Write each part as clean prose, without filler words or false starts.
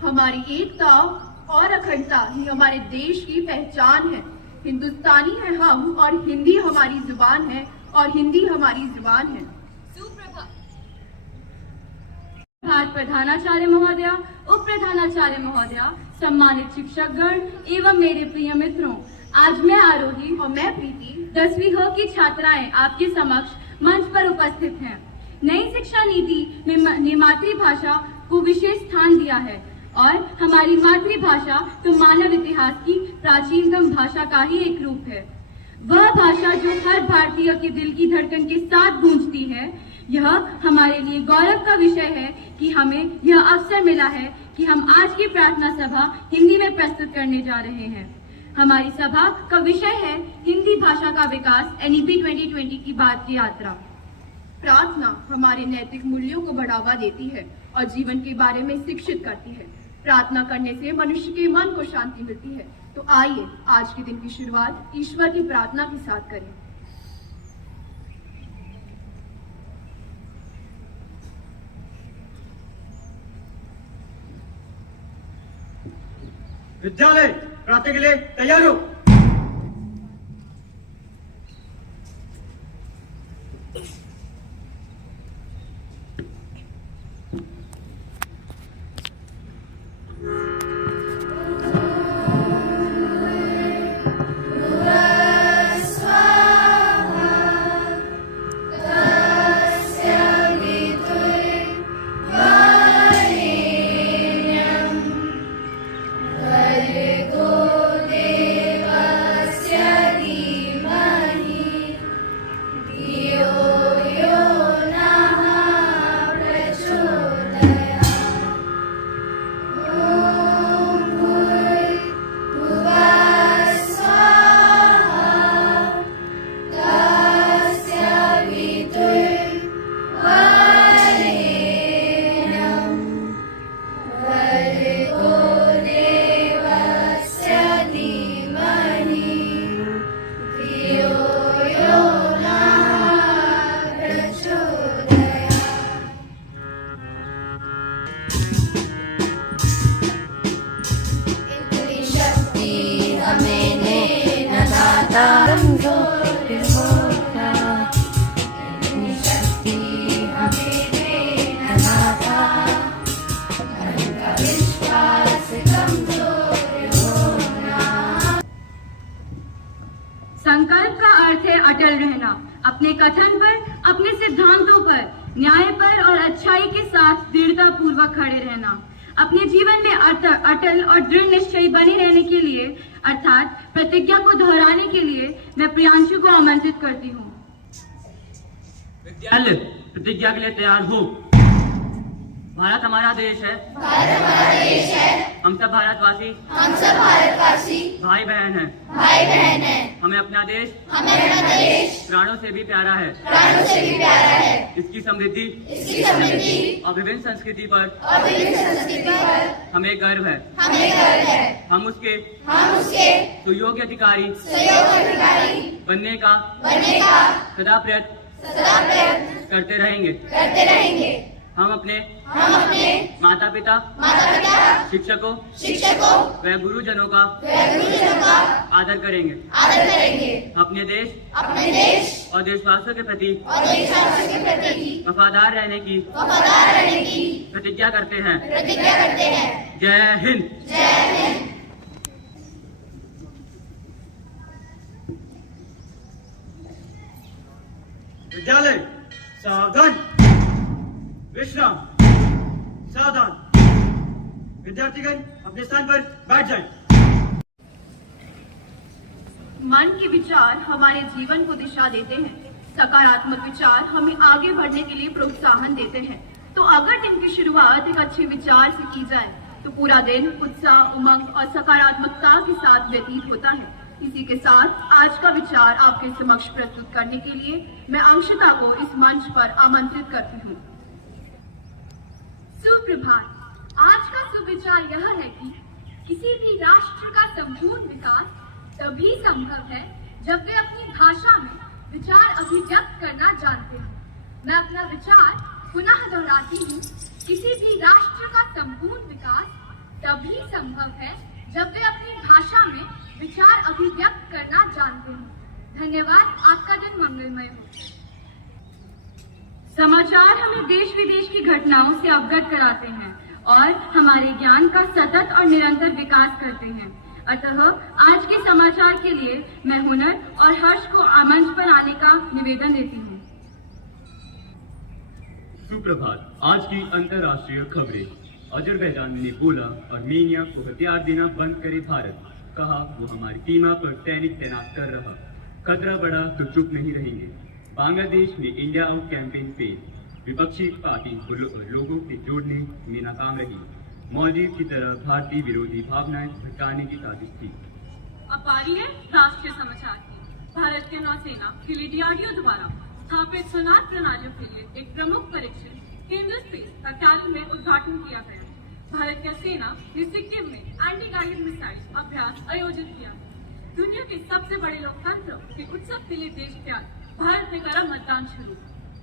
हमारी एकता और अखंडता ही हमारे देश की पहचान है। हिंदुस्तानी है हम और हिंदी हमारी जुबान है और हिंदी हमारी जुबान है। सुप्रभात प्रधानाचार्य महोदया, उप प्रधानाचार्य महोदया, सम्मानित शिक्षकगण एवं मेरे प्रिय मित्रों, आज मैं आरोही और मैं प्रीति 10वीं ह की छात्राएं आपके समक्ष मंच पर उपस्थित हैं। नई शिक्षा नीति ने मातृभाषा को विशेष स्थान दिया है और हमारी मातृभाषा तो मानव इतिहास की प्राचीनतम भाषा का ही एक रूप है। वह भाषा जो हर भारतीय के दिल की धड़कन के साथ गूंजती है। यह हमारे लिए गौरव का विषय है कि हमें यह अवसर मिला है कि हम आज की प्रार्थना सभा हिंदी में प्रस्तुत करने जा रहे हैं। हमारी सभा का विषय है हिंदी भाषा का विकास, NEP 2020 की बात की यात्रा। प्रार्थना हमारे नैतिक मूल्यों को बढ़ावा देती है और जीवन के बारे में शिक्षित करती है। प्रार्थना करने से मनुष्य के मन को शांति मिलती है। तो आइए आज के दिन की शुरुआत ईश्वर की प्रार्थना के साथ करें। विद्यालय प्रार्थना के लिए तैयार हो। संकल्प का अर्थ है अटल रहना, अपने कथन पर, अपने सिद्धांतों पर, न्याय पर और अच्छाई के साथ दृढ़ता पूर्वक खड़े रहना। अपने जीवन में अटल और दृढ़ निश्चयी बने रहने के लिए अर्थात प्रतिज्ञा को दोहराने के लिए मैं प्रियांशु को आमंत्रित करती हूँ। विद्यालय प्रतिज्ञा के लिए तैयार हो। भारत हमारा देश है, भारत हमारा देश है, हम सब भारतवासी भाई बहन हैं। हमें अपना देश प्राणों से भी प्यारा है। इसकी समृद्धि और विभिन्न संस्कृति पर हमें गर्व है। हम उसके सुयोग्य अधिकारी बनने का सदा प्रयत्न करते रहेंगे। हम अपने माता पिता शिक्षकों व गुरुजनों का आदर करेंगे। अपने देश और देशवासियों के प्रति वफादार रहने की प्रतिज्ञा करते हैं। जय हिंद। विद्यालय सावधान, विश्राम, सावधान। विद्यार्थीगण अपने स्थान पर बैठ जाएं। मन के विचार हमारे जीवन को दिशा देते हैं। सकारात्मक विचार हमें आगे बढ़ने के लिए प्रोत्साहन देते हैं। तो अगर दिन की शुरुआत एक अच्छे विचार से की जाए तो पूरा दिन उत्साह, उमंग और सकारात्मकता के साथ व्यतीत होता है। इसी के साथ आज का विचार आपके समक्ष प्रस्तुत करने के लिए मैं अंशिता को इस मंच पर आमंत्रित करती हूँ। सुप्रभात। आज का सुविचार यह है कि किसी भी राष्ट्र का संपूर्ण विकास तभी संभव है जब वे अपनी भाषा में विचार अभिव्यक्त करना जानते हैं। मैं अपना विचार पुनः दोहराती हूँ। किसी भी राष्ट्र का संपूर्ण विकास तभी संभव है जब वे अपनी भाषा में विचार अभिव्यक्त करना जानते हैं। धन्यवाद। आपका दिन मंगलमय हो। समाचार हमें देश विदेश की घटनाओं से अवगत कराते हैं और हमारे ज्ञान का सतत और निरंतर विकास करते हैं। अतः आज के समाचार के लिए मैं हुनर और हर्ष को मंच पर आने का निवेदन देती हूँ। सुप्रभात। आज की अंतर्राष्ट्रीय खबरें। अजरबैजान ने बोला आर्मेनिया को हथियार देना बंद करे भारत। कहा वो हमारी सीमा पर सैनिक तैनात कर रहा। खतरा बढ़ा तो चुप नहीं रहेंगे। बांग्लादेश में इंडिया आउट कैंपेन पे विपक्षी पार्टी लोगों के जोड़ने में नाकाम रही। मालदीव की तरह भारतीय विरोधी भावनाएं भटकाने की साजिश थी। अब बारी है राष्ट्रीय समाचार की। भारत के नौसेना के लिए DRDO द्वारा स्थापित सोनार प्रणालियों के लिए एक प्रमुख परीक्षण केंद्र स्पेस तत्कालीन में उद्घाटन किया गया। भारत की सेना ने सिक्किम में एंटी गाइडेड मिसाइल अभ्यास आयोजित किया। दुनिया के सबसे बड़े लोकतंत्र के उत्सव के लिए देश त्याग, भारत में करा मतदान शुरू।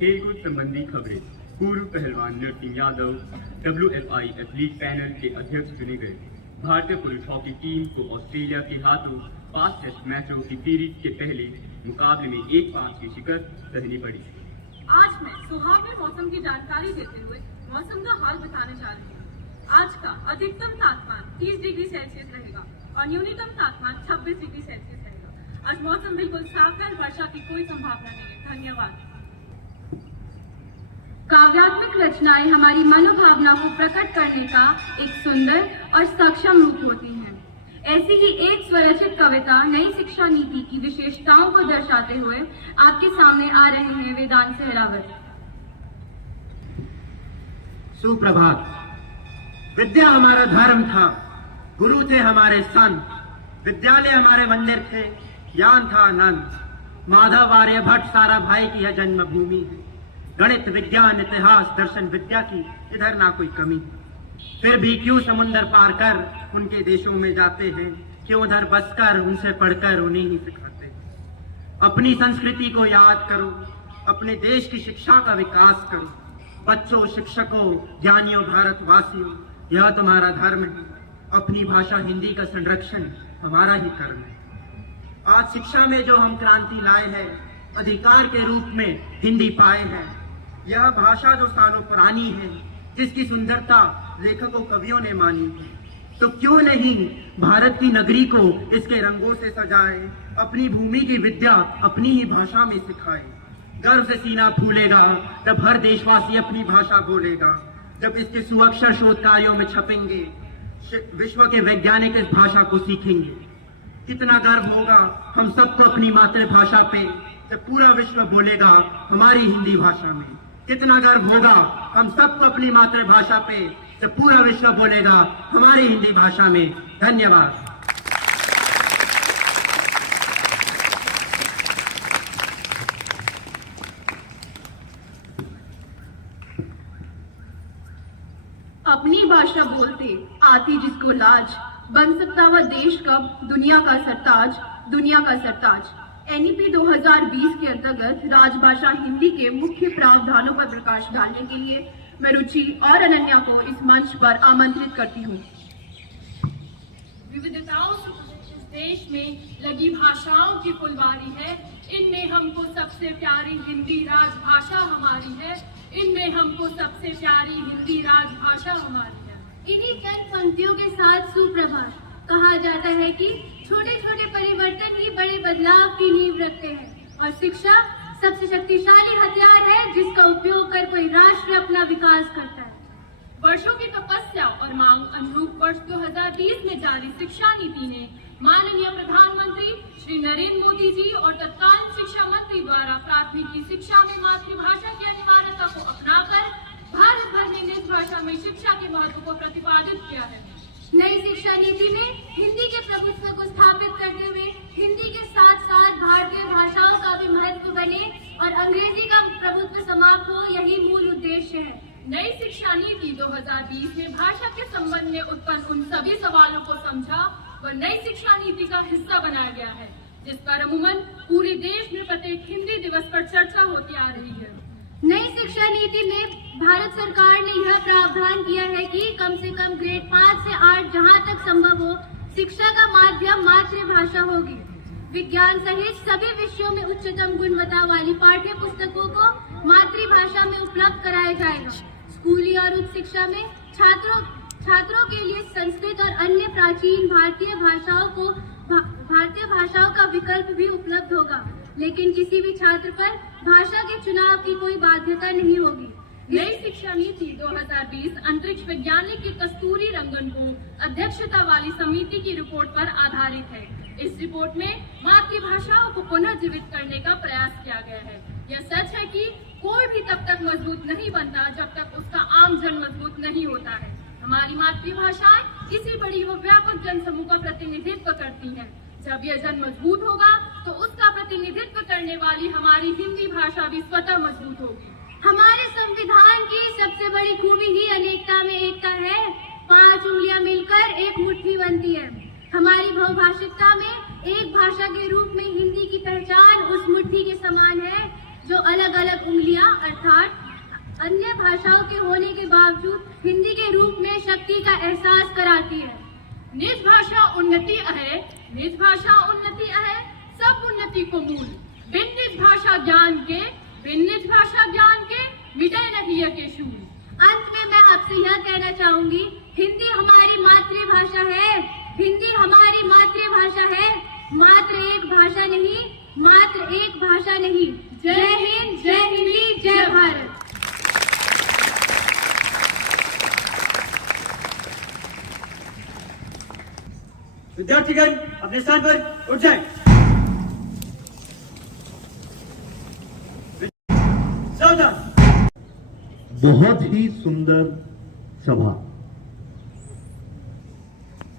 खेलकूद संबंधी खबरें। पूर्व पहलवान Narsingh Yadav WFI athlete panel के अध्यक्ष चुने गए। भारतीय पुरुष हॉकी टीम को ऑस्ट्रेलिया के हाथों 5 टेस्ट मैचों की सीरीज के पहले मुकाबले में 1-5 की शिकस्त सहनी पड़ी। आज मैं सुहावने मौसम की जानकारी देते हुए मौसम का हाल बताने जा रही हूँ। आज का अधिकतम तापमान 30 डिग्री सेल्सियस रहेगा और न्यूनतम तापमान 26 डिग्री सेल्सियस रहेगा। आज मौसम बिल्कुल साफ है, वर्षा की कोई संभावना नहीं है। धन्यवाद। काव्यात्मक रचनाएं हमारी मनोभावना को प्रकट करने का एक सुंदर और सक्षम रूप होती हैं। ऐसी ही एक स्वरचित कविता नई शिक्षा नीति की विशेषताओं को दर्शाते हुए आपके सामने आ रहे हैं वेदांत सहरावत। सुप्रभात। विद्या हमारा धर्म था, गुरु थे हमारे संत, विद्यालय हमारे मंदिर थे, ज्ञान था आनंद। माधव आर्य भट्ट साराभाई की यह जन्मभूमि है। गणित विज्ञान इतिहास दर्शन विद्या की इधर ना कोई कमी। फिर भी क्यों समुंदर पार कर उनके देशों में जाते हैं, क्यों उधर बसकर उनसे पढ़कर उन्हें ही सिखाते हैं। अपनी संस्कृति को याद करो, अपने देश की शिक्षा का विकास करो। बच्चों, शिक्षकों, ज्ञानियों, भारतवासियों, यह तुम्हारा धर्म है। अपनी भाषा हिंदी का संरक्षण हमारा ही कर्म है। आज शिक्षा में जो हम क्रांति लाए हैं, अधिकार के रूप में हिंदी पाए हैं। यह भाषा जो सालों पुरानी है, जिसकी सुंदरता लेखकों कवियों ने मानी है, तो क्यों नहीं भारत की नगरी को इसके रंगों से सजाए, अपनी भूमि की विद्या अपनी ही भाषा में सिखाए। गर्व से सीना फूलेगा जब हर देशवासी अपनी भाषा बोलेगा। जब इसके सुअक्षर शोध कार्यों में छपेंगे, विश्व के वैज्ञानिक इस भाषा को सीखेंगे। कितना गर्व होगा हम सबको अपनी मातृभाषा पे जब पूरा विश्व बोलेगा हमारी हिंदी भाषा में। कितना गर्व होगा हम सबको अपनी मातृभाषा पे जब पूरा विश्व बोलेगा हमारी हिंदी भाषा में। धन्यवाद। अपनी भाषा बोलते आती जिसको लाज, बन सकता वह देश कब दुनिया का सरताज, दुनिया का सरताज। NEP 2020 के अंतर्गत राजभाषा हिंदी के मुख्य प्रावधानों पर प्रकाश डालने के लिए मैं रुचि और अनन्या को इस मंच पर आमंत्रित करती हूँ। विविधताओं से इस देश में लगी भाषाओं की फुलवारी है। इनमें हमको सबसे प्यारी हिंदी राजभाषा हमारी है। इनमें हमको सबसे प्यारी हिंदी राजभाषा हमारी है। इन्हीं चंद पंक्तियों के साथ सुप्रभात। कहा जाता है कि छोटे छोटे परिवर्तन ही बड़े बदलाव की नींव रखते हैं और शिक्षा सबसे शक्तिशाली हथियार है जिसका उपयोग कर कोई राष्ट्र अपना विकास करता है। वर्षों की तपस्या और मांग अनुरूप वर्ष 2020 में जारी शिक्षा नीति ने माननीय प्रधानमंत्री श्री नरेंद्र मोदी जी और तत्कालीन शिक्षा मंत्री द्वारा प्राथमिक शिक्षा में मातृभाषा की अनिवार्यता को अपनाकर भारत भर में निज भाषा में शिक्षा के महत्व को प्रतिपादित किया है। नई शिक्षा नीति में हिंदी के प्रभुत्व को स्थापित करते हुए हिंदी के साथ साथ भारतीय भाषाओं का भी महत्व बने और अंग्रेजी का प्रभुत्व समाप्त हो, यही मूल उद्देश्य है। नई शिक्षा नीति 2020 में भाषा के संबंध में उत्पन्न उन सभी सवालों को समझा व नई शिक्षा नीति का हिस्सा बनाया गया है, जिस पर अमूमन पूरे देश में प्रत्येक हिंदी दिवस पर चर्चा होती आ रही है। नई शिक्षा नीति में भारत सरकार ने यह प्रावधान किया है कि कम से कम ग्रेड 5 से आर्ट जहाँ तक संभव हो शिक्षा का माध्यम मातृभाषा होगी। विज्ञान सहित सभी विषयों में उच्चतम गुणवत्ता वाली पाठ्य पुस्तकों को मातृभाषा में उपलब्ध कराया जाएगा। स्कूली और उच्च शिक्षा में छात्रों के लिए संस्कृत और अन्य प्राचीन भारतीय भाषाओं का विकल्प भी उपलब्ध होगा, लेकिन किसी भी छात्र पर भाषा के चुनाव की कोई बाध्यता नहीं होगी। नई शिक्षा नीति 2020 अंतरिक्ष वैज्ञानिक की कस्तूरी रंगन को अध्यक्षता वाली समिति की रिपोर्ट पर आधारित है। इस रिपोर्ट में मातृभाषाओं को पुनर्जीवित करने का प्रयास किया गया है। यह सच है कि कोई भी तब तक मजबूत नहीं बनता जब तक उसका आम जन मजबूत नहीं होता है। हमारी मातृभाषाएं किसी बड़ी व व्यापक जनसमूह का प्रतिनिधित्व करती हैं। जब यह जन मजबूत होगा तो उसका प्रतिनिधित्व करने वाली हमारी हिंदी भाषा भी स्वतः मजबूत होगी। हमारे संविधान की सबसे बड़ी खूबी ही अनेकता में एकता है। 5 उंगलियां मिलकर एक मुट्ठी बनती है। हमारी बहुभाषिकता में एक भाषा के रूप में हिंदी की पहचान उस मुट्ठी के समान है जो अलग अलग उंगलियां अर्थात अन्य भाषाओं के होने के बावजूद हिंदी के रूप में शक्ति का एहसास कराती है। निज भाषा उन्नति अहे, निज भाषा उन्नति अहे, सब उन्नति को मूल। बिन निज भाषा ज्ञान के, बिन निज भाषा ज्ञान के, मिटे नहीं के शूल। अंत में मैं आपसे यह कहना चाहूंगी, हिंदी हमारी मातृभाषा है। हिंदी हमारी मातृभाषा है, मात्र एक भाषा नहीं, मात्र एक भाषा नहीं। जय हिंद, जय हिंदी, जय भारत। विद्यार्थीगण अपने स्थान पर उठ जाएं। सावधान। बहुत ही सुंदर सभा।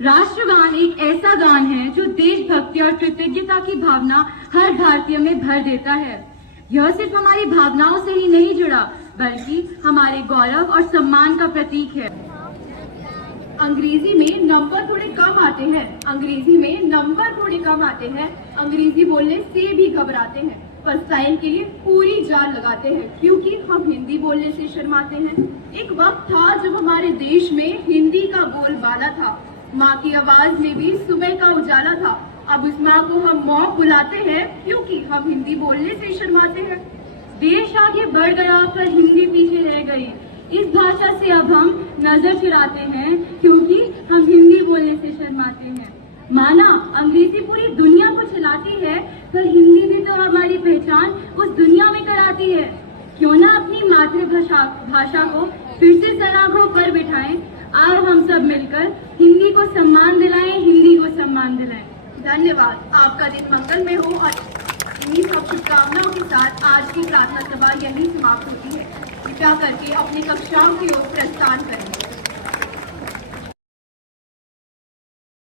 राष्ट्रगान एक ऐसा गान है जो देशभक्ति और कृतज्ञता की भावना हर भारतीय में भर देता है। यह सिर्फ हमारी भावनाओं से ही नहीं जुड़ा, बल्कि हमारे गौरव और सम्मान का प्रतीक है। अंग्रेजी में नंबर थोड़े कम आते हैं, अंग्रेजी में नंबर थोड़े कम आते हैं, अंग्रेजी बोलने से भी घबराते हैं, पर स्टाइल के लिए पूरी जान लगाते हैं क्योंकि हम हिंदी बोलने से शर्माते हैं। एक वक्त था जब हमारे देश में हिंदी का बोलबाला था, माँ की आवाज में भी सुबह का उजाला था। अब उस माँ को हम मौत बुलाते हैं क्योंकि हम हिंदी बोलने से शर्माते हैं। देश आगे बढ़ गया पर हिंदी पीछे रह गई। इस भाषा से अब हम नजर चुराते हैं क्योंकि हम हिंदी बोलने से शर्माते हैं। माना अंग्रेजी पूरी दुनिया को चलाती है, पर हिंदी भी तो हमारी पहचान उस दुनिया में कराती है। क्यों ना अपनी मातृभाषा को फिर से सराहों पर बिठाएं। आओ हम सब मिलकर हिंदी को सम्मान दिलाएं, हिंदी को सम्मान दिलाएं। धन्यवाद। आपका दिन मंगलमय हो और इन्हीं सब शुभकामनाओं के साथ आज की प्रार्थना सभा यहीं समाप्त होती है। कृपया करके अपनी कक्षाओं की ओर प्रस्थान करें।